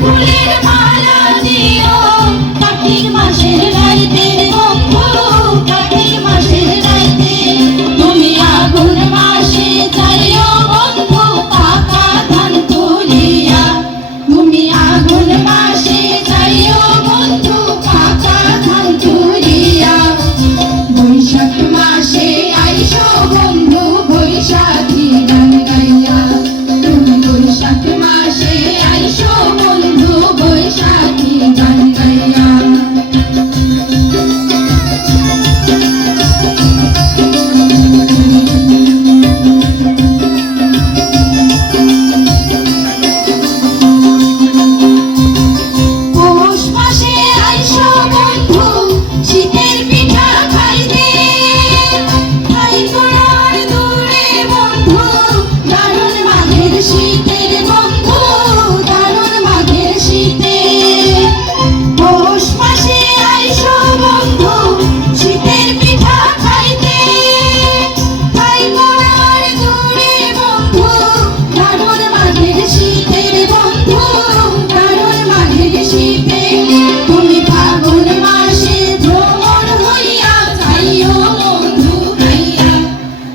ফুলের মালা দিও কার্তিক মাসের রাইতে বন্ধু, কার্তিক মাসের রাইতে। তুমি আগুন মাসে যাইও বন্ধু পাকা ধান তুলিয়া, তুমি আগুন মাসে যাইও বন্ধু পাকা ধান তুলিয়া। বৈশাখ মাসে আইসো বন্ধু বৈশাখী গান গাইয়া, তুমি বৈশাখ মাসে আইসো বন্ধু বৈশাখী গান গাইয়া। পৌষ মাসে আইসো বন্ধু শীতের পিঠা খাইতে, খাই গোড়ার দূরে বন্ধু দারুণ মাঘের শীতের বন্ধু, দারুণ মাঘের শীতে। পৌষ মাসে আইসো বন্ধু শীতের পিঠা খাইতে, খাই গোড়ার দূরে বন্ধু দারুণ মাঘের শীতের বন্ধু, দারুণ মাঘের শীতে। তুমি ফাগুন মাসে ভ্রমণ হইয়া যাইও বন্ধু গাইয়া,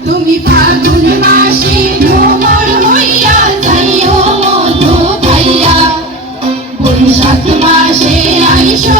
তুমি ফাগুন মাসে ভ্রমণ হইয়া যাইও বন্ধু গাইয়া। বৈশাখ মাসে আইসো